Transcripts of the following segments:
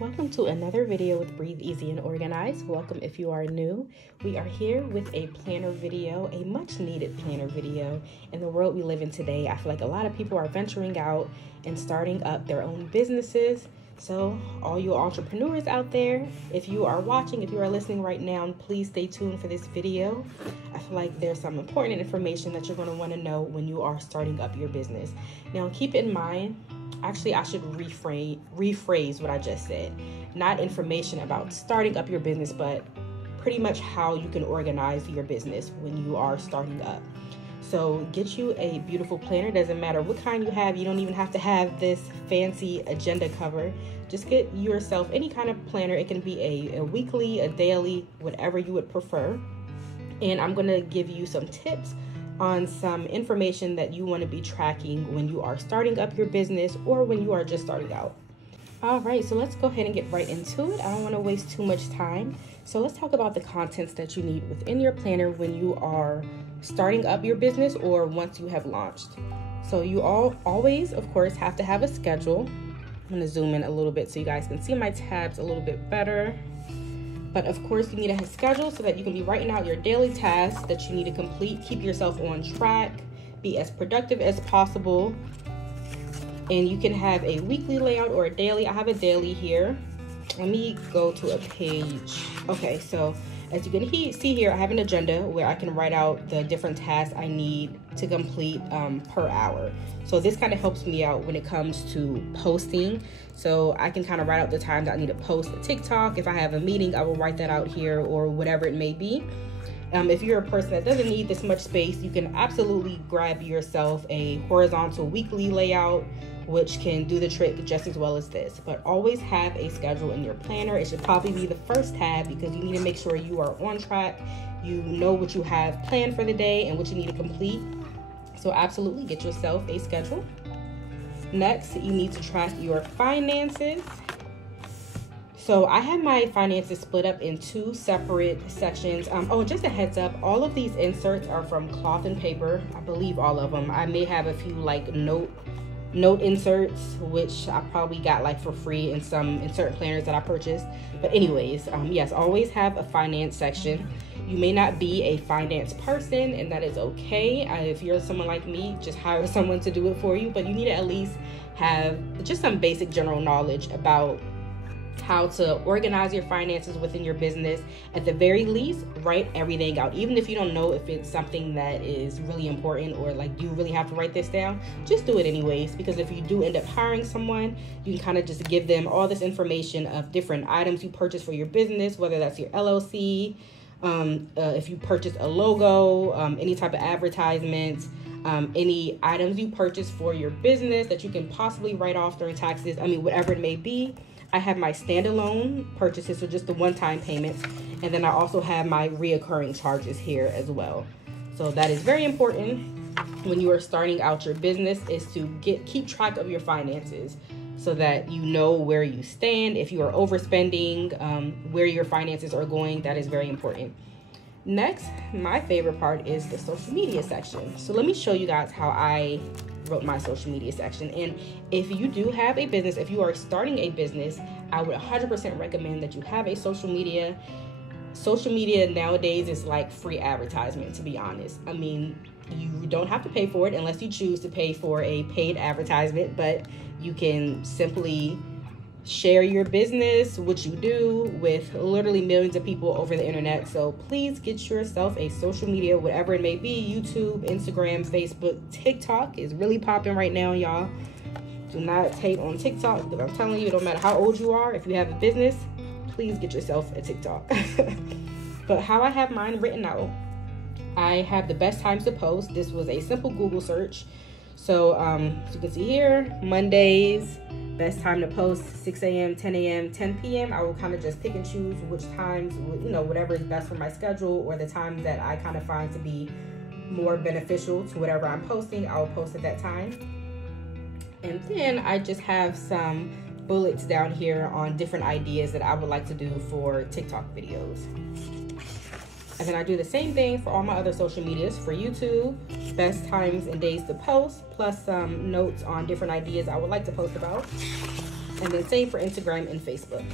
Welcome to another video with Breathe Easy and Organize. Welcome if you are new. We are here with a planner video, a much needed planner video. In the world we live in today, I feel like a lot of people are venturing out and starting up their own businesses. So all you entrepreneurs out there, if you are watching, if you are listening right now, please stay tuned for this video. I feel like there's some important information that you're going to want to know when you are starting up your business. Now keep in mind, actually, I should rephrase what I just said. Not information about starting up your business, but pretty much how you can organize your business when you are starting up. So get you a beautiful planner. Doesn't matter what kind you have. You don't even have to have this fancy agenda cover. Just get yourself any kind of planner. It can be a weekly, a daily, whatever you would prefer. And I'm going to give you some tips on some information that you want to be tracking when you are starting up your business or when you are just starting out. All right, so let's go ahead and get right into it. I don't want to waste too much time. So let's talk about the contents that you need within your planner when you are starting up your business or once you have launched. So you always, of course, have to have a schedule. I'm going to zoom in a little bit so you guys can see my tabs a little bit better. But of course, you need a schedule so that you can be writing out your daily tasks that you need to complete. Keep yourself on track. Be as productive as possible. And you can have a weekly layout or a daily. I have a daily here. Let me go to a page. Okay, so as you can see here, I have an agenda where I can write out the different tasks I need to complete per hour. So this kind of helps me out when it comes to posting. So I can kind of write out the times I need to post a TikTok. If I have a meeting, I will write that out here or whatever it may be. If you're a person that doesn't need this much space, you can absolutely grab yourself a horizontal weekly layout, which can do the trick just as well as this. But always have a schedule in your planner. It should probably be the first tab because you need to make sure you are on track. You know what you have planned for the day and what you need to complete. So absolutely get yourself a schedule. Next, you need to track your finances. So I have my finances split up in two separate sections. Oh, just a heads up, all of these inserts are from Cloth and Paper. I believe all of them. I may have a few like note inserts, which I probably got like for free in certain planners that I purchased. But anyways, yes, always have a finance section. You may not be a finance person, and that is okay. If you're someone like me, just hire someone to do it for you. But you need to at least have just some basic general knowledge about how to organize your finances within your business. At the very least, write everything out. Even if you don't know if it's something that is really important or like you really have to write this down, just do it anyways, because if you do end up hiring someone, you can kind of just give them all this information of different items you purchase for your business, whether that's your LLC, if you purchase a logo, any type of advertisements, any items you purchase for your business that you can possibly write off during taxes, whatever it may be. I have my standalone purchases, so just the one-time payments, and then I also have my reoccurring charges here as well. So that is very important when you are starting out your business, is to keep track of your finances so that you know where you stand. If you are overspending, where your finances are going, that is very important. Next, my favorite part is the social media section. So let me show you guys how I wrote my social media section. And if you do have a business, if you are starting a business, I would 100% recommend that you have a social media. Social media nowadays is like free advertisement, to be honest. You don't have to pay for it unless you choose to pay for a paid advertisement, but you can simply share your business, what you do, with literally millions of people over the internet. So please get yourself a social media, whatever it may be. YouTube, Instagram, Facebook, TikTok is really popping right now, y'all. Do not hate on TikTok, because I'm telling you, no matter how old you are, if you have a business, please get yourself a TikTok. But how I have mine written out, I have the best times to post. This was a simple Google search. So as you can see here, Mondays, best time to post, 6 a.m., 10 a.m., 10 p.m. I will kind of just pick and choose which times, whatever is best for my schedule, or the times that I kind of find to be more beneficial to whatever I'm posting, I will post at that time. And then I just have some bullets down here on different ideas that I would like to do for TikTok videos. And then I do the same thing for all my other social medias. For YouTube, best times and days to post, plus some notes on different ideas I would like to post about. And then same for Instagram and Facebook.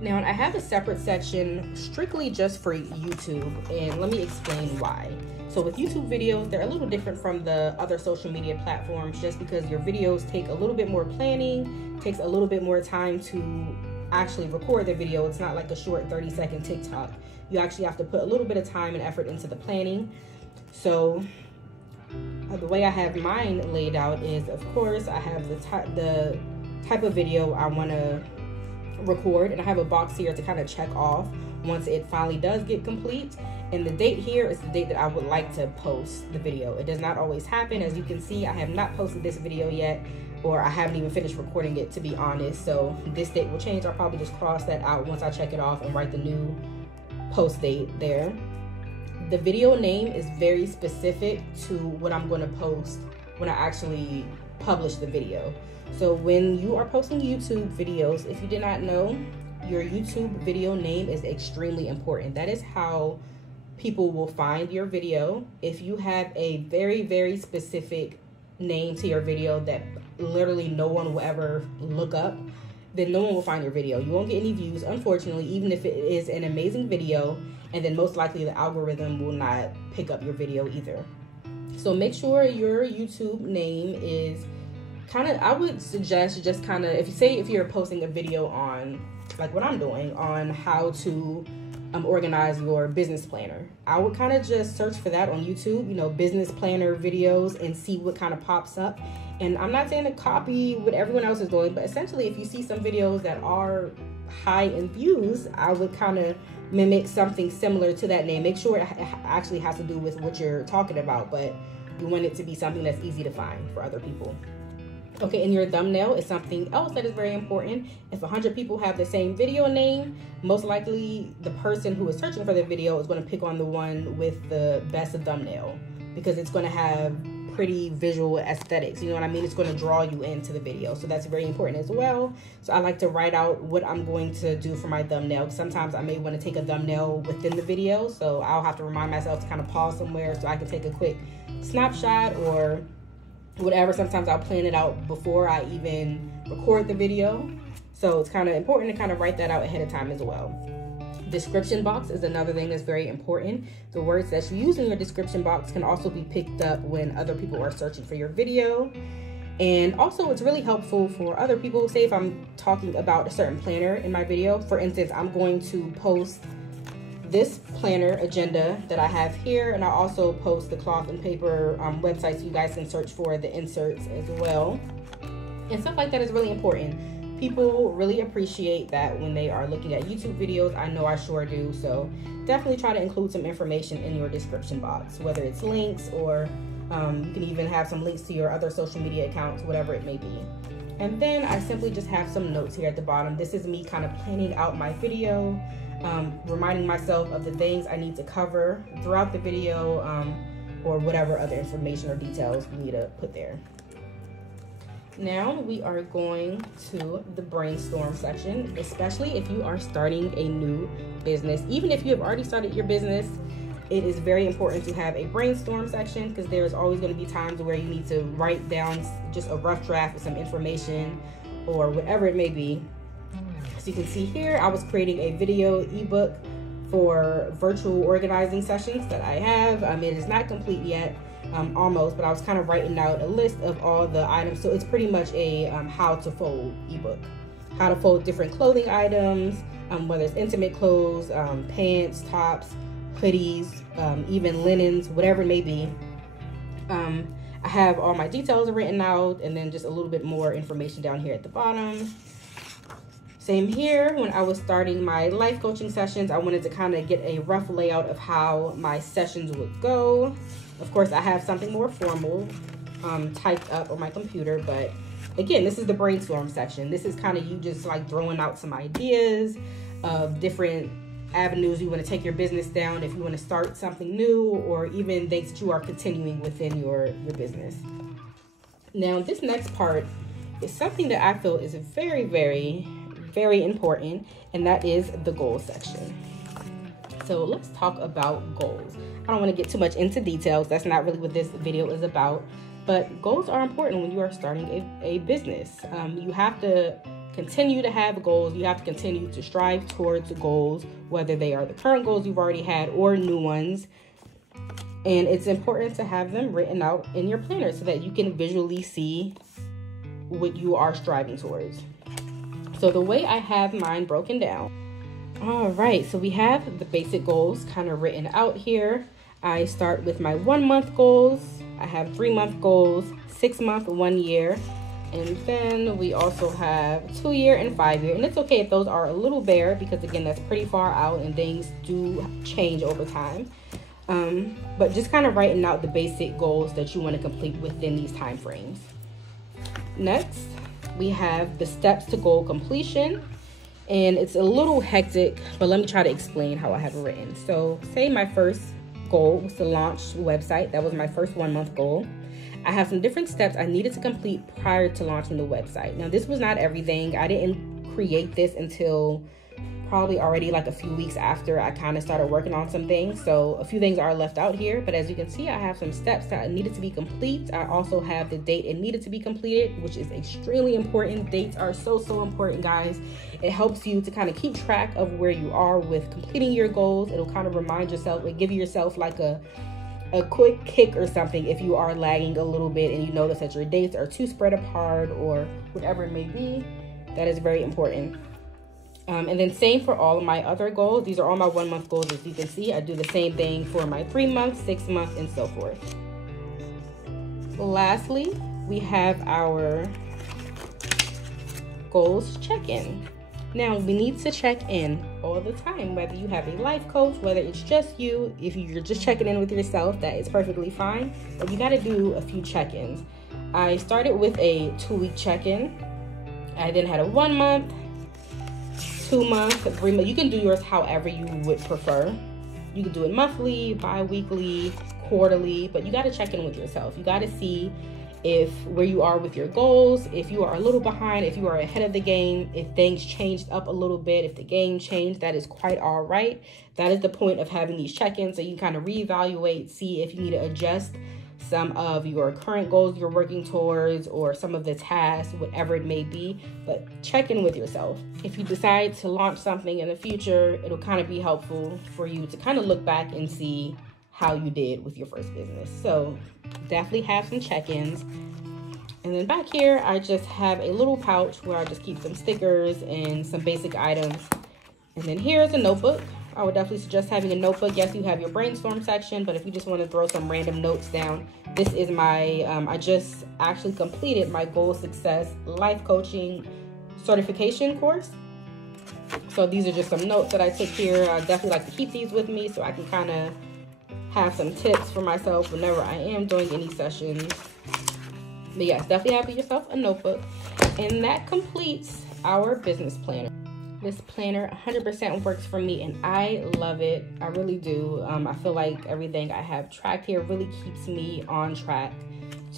Now, I have a separate section strictly just for YouTube, and let me explain why. So with YouTube videos, they're a little different from the other social media platforms just because your videos take a little bit more planning, takes a little bit more time to actually record the video. It's not like a short 30-second TikTok. You actually have to put a little bit of time and effort into the planning. So the way I have mine laid out is, of course, I have the type of video I want to record, and I have a box here to kind of check off once it finally does get complete. And the date here is the date that I would like to post the video. It does not always happen. As you can see, I have not posted this video yet, or I haven't even finished recording it, to be honest. So this date will change. I'll probably just cross that out once I check it off and write the new post date there. The video name is very specific to what I'm going to post when I actually publish the video. So when you are posting YouTube videos, if you did not know, your YouTube video name is extremely important. That is how people will find your video. If you have a very, very specific name to your video that literally no one will ever look up, then no one will find your video. You won't get any views, unfortunately, even if it is an amazing video, and then most likely the algorithm will not pick up your video either. So make sure your YouTube name is I would suggest just if you're posting a video on, like what I'm doing, on how to organize your business planner, I would kind of just search for that on YouTube, business planner videos, and see what kind of pops up. And I'm not saying to copy what everyone else is doing, but essentially if you see some videos that are high in views, I would kind of mimic something similar to that name. Make sure it actually has to do with what you're talking about, but you want it to be something that's easy to find for other people. Okay, and your thumbnail is something else that is very important. If 100 people have the same video name, most likely the person who is searching for the video is going to pick on the one with the best thumbnail, because it's going to have pretty visual aesthetics. You know what I mean? It's going to draw you into the video. So that's very important as well. So I like to write out what I'm going to do for my thumbnail. Sometimes I may want to take a thumbnail within the video. So I'll have to remind myself to kind of pause somewhere so I can take a quick snapshot or whatever. Sometimes I'll plan it out before I even record the video. So it's kind of important to kind of write that out ahead of time as well. Description box is another thing that's very important. The words that you use in your description box can also be picked up when other people are searching for your video. And also it's really helpful for other people. Say if I'm talking about a certain planner in my video, for instance, I'm going to post this planner agenda that I have here, and I also post the cloth and paper website so you guys can search for the inserts as well. And stuff like that is really important. People really appreciate that when they are looking at YouTube videos. I know I sure do. So definitely try to include some information in your description box, whether it's links or you can even have some links to your other social media accounts, whatever it may be. And then I simply just have some notes here at the bottom. This is me kind of planning out my video, reminding myself of the things I need to cover throughout the video, or whatever other information or details we need to put there. Now we are going to the brainstorm section, especially if you are starting a new business. Even if you have already started your business, it is very important to have a brainstorm section, because there's always going to be times where you need to write down just a rough draft with some information or whatever it may be. As you can see here, I was creating a video ebook for virtual organizing sessions that I have. It is not complete yet. Almost, but I was kind of writing out a list of all the items. So it's pretty much a how to fold ebook. How to fold different clothing items, whether it's intimate clothes, pants, tops, hoodies, even linens, whatever it may be. I have all my details written out, and then just a little bit more information down here at the bottom. Same here, when I was starting my life coaching sessions, I wanted to kind of get a rough layout of how my sessions would go. Of course, I have something more formal typed up on my computer, but again, this is the brainstorm section. This is kind of you just like throwing out some ideas of different avenues you want to take your business down, if you want to start something new, or even things that you are continuing within your business. Now, this next part is something that I feel is very, very, very important, and that is the goals section. So let's talk about goals. I don't want to get too much into details. That's not really what this video is about. But goals are important when you are starting a business. You have to continue to have goals. You have to continue to strive towards goals, whether they are the current goals you've already had or new ones. And it's important to have them written out in your planner so that you can visually see what you are striving towards. So the way I have mine broken down. All right, so we have the basic goals kind of written out here. I start with my 1 month goals. I have 3 month goals, 6 month, 1 year. And then we also have 2 year and 5 year. And it's okay if those are a little bare because again, that's pretty far out and things do change over time. But just kind of writing out the basic goals that you want to complete within these time frames. Next, we have the steps to goal completion. And it's a little hectic, but let me try to explain how I have it written. So say my first goal was to launch the website. That was my first 1 month goal. I have some different steps I needed to complete prior to launching the website. Now, this was not everything. I didn't create this until probably already like a few weeks after I kind of started working on some things. So a few things are left out here, but as you can see, I have some steps that needed to be complete. I also have the date it needed to be completed, which is extremely important. Dates are so important, guys. It helps you to kind of keep track of where you are with completing your goals. It'll kind of remind yourself and give yourself like a quick kick or something if you are lagging a little bit and you notice that your dates are too spread apart or whatever it may be. That is very important. And then same for all of my other goals. These are all my 1 month goals. As you can see, I do the same thing for my 3 month, 6 month, and so forth. Lastly, we have our goals check-in. Now, we need to check in all the time, whether you have a life coach, whether it's just you. If you're just checking in with yourself, that is perfectly fine. But you got to do a few check-ins. I started with a 2-week check-in. I then had a 1 month, 2 months, 3 months. You can do yours however you would prefer. You can do it monthly, bi-weekly, quarterly, but you got to check in with yourself. You got to see if where you are with your goals, if you are a little behind, if you are ahead of the game, if things changed up a little bit, if the game changed, that is quite all right. That is the point of having these check-ins, so you can kind of reevaluate, see if you need to adjust some of your current goals you're working towards or some of the tasks, whatever it may be, but check in with yourself. If you decide to launch something in the future, it'll kind of be helpful for you to kind of look back and see how you did with your first business. So definitely have some check-ins. And then back here, I just have a little pouch where I just keep some stickers and some basic items. And then here's a notebook. I would definitely suggest having a notebook. Yes, you have your brainstorm section, but if you just want to throw some random notes down, this is my, I just actually completed my Goal Success Life Coaching certification course. So these are just some notes that I took here. I definitely like to keep these with me so I can kind of have some tips for myself whenever I am doing any sessions. But yes, definitely have yourself a notebook. And that completes our business planner. This planner 100% works for me and I love it. I really do. I feel like everything I have tracked here really keeps me on track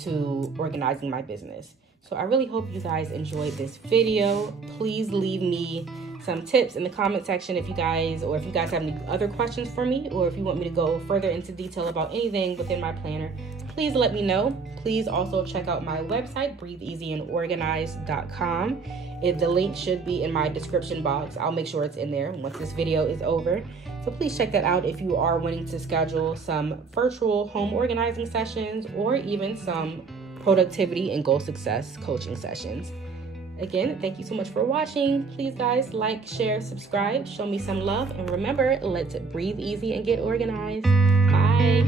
to organizing my business. So I really hope you guys enjoyed this video. Please leave me some tips in the comment section if you guys have any other questions for me, or if you want me to go further into detail about anything within my planner, please let me know. Please also check out my website, breatheasyandorganized.com. The link should be in my description box. I'll make sure it's in there once this video is over. So please check that out if you are wanting to schedule some virtual home organizing sessions or even some productivity and goal success coaching sessions. Again, thank you so much for watching. Please guys, like, share, subscribe, show me some love, and remember, let's breathe easy and get organized. Bye.